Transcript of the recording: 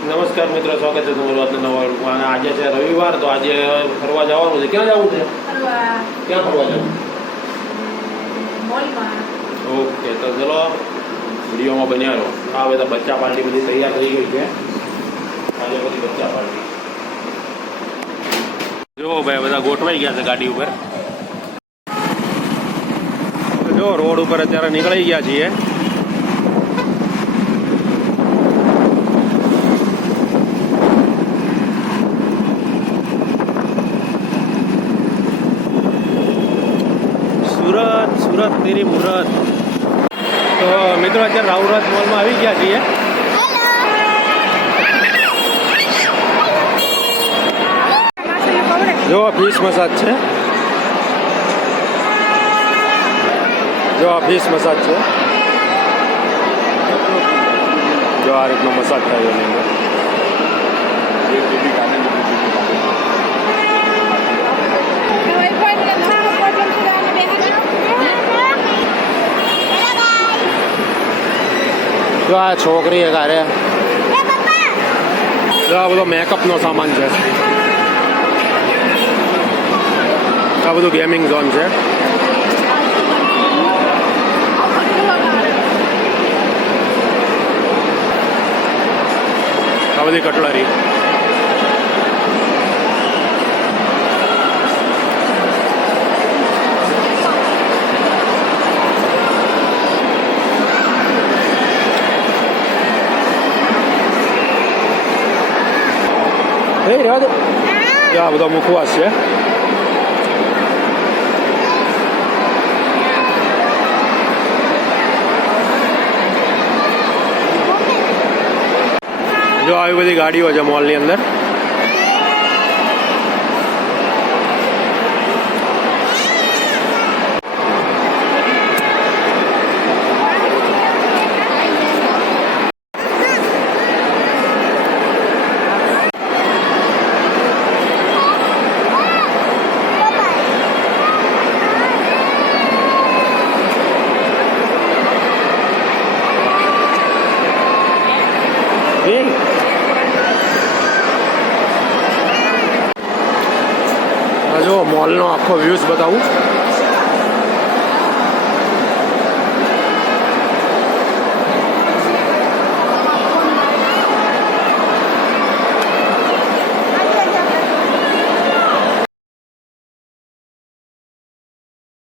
નમસ્કાર મિત્રો, સ્વાગત છે તમારું આજના નવા વ્લોગમાં. અને આજે છે રવિવાર, તો આજે ફરવા જવાનું છે. ક્યાં જવું છે? ક્યાં ફરવા જવું? ઓકે, તો ચલો વિડીયોમાં બન્યા રહો. આ બધા બચ્ચા પાર્ટી બધી તૈયાર થઈ ગઈ છે. આજે બધી બચ્ચા પાર્ટી જો ભાઈ બધા ગોઠવાઈ ગયા છે ગાડી ઉપર. જો રોડ ઉપર અત્યારે નીકળી ગયા છીએ. સુરત તેરી મુરત. તો મિત્રો અત્યારે રાઉરત મોલમાં આવી ગયા છીએ. જો આ ફિશ મસાજ છે. જો આ ફિશ મસાજ છે. જો આ રીતનો મસાજ થાય એની અંદર. જો આ છોકરી એક આરે. જો આ બધો મેકઅપનો સામાન છે. આ બધું ગેમિંગ ઝોન છે. આ બધી કટલરી. રહેવા દે. આ બધો મુખવાસ છે. જો આવી બધી ગાડીઓ છે મોલની અંદર. જો મોલનો આખો વ્યૂઝ બતાવું.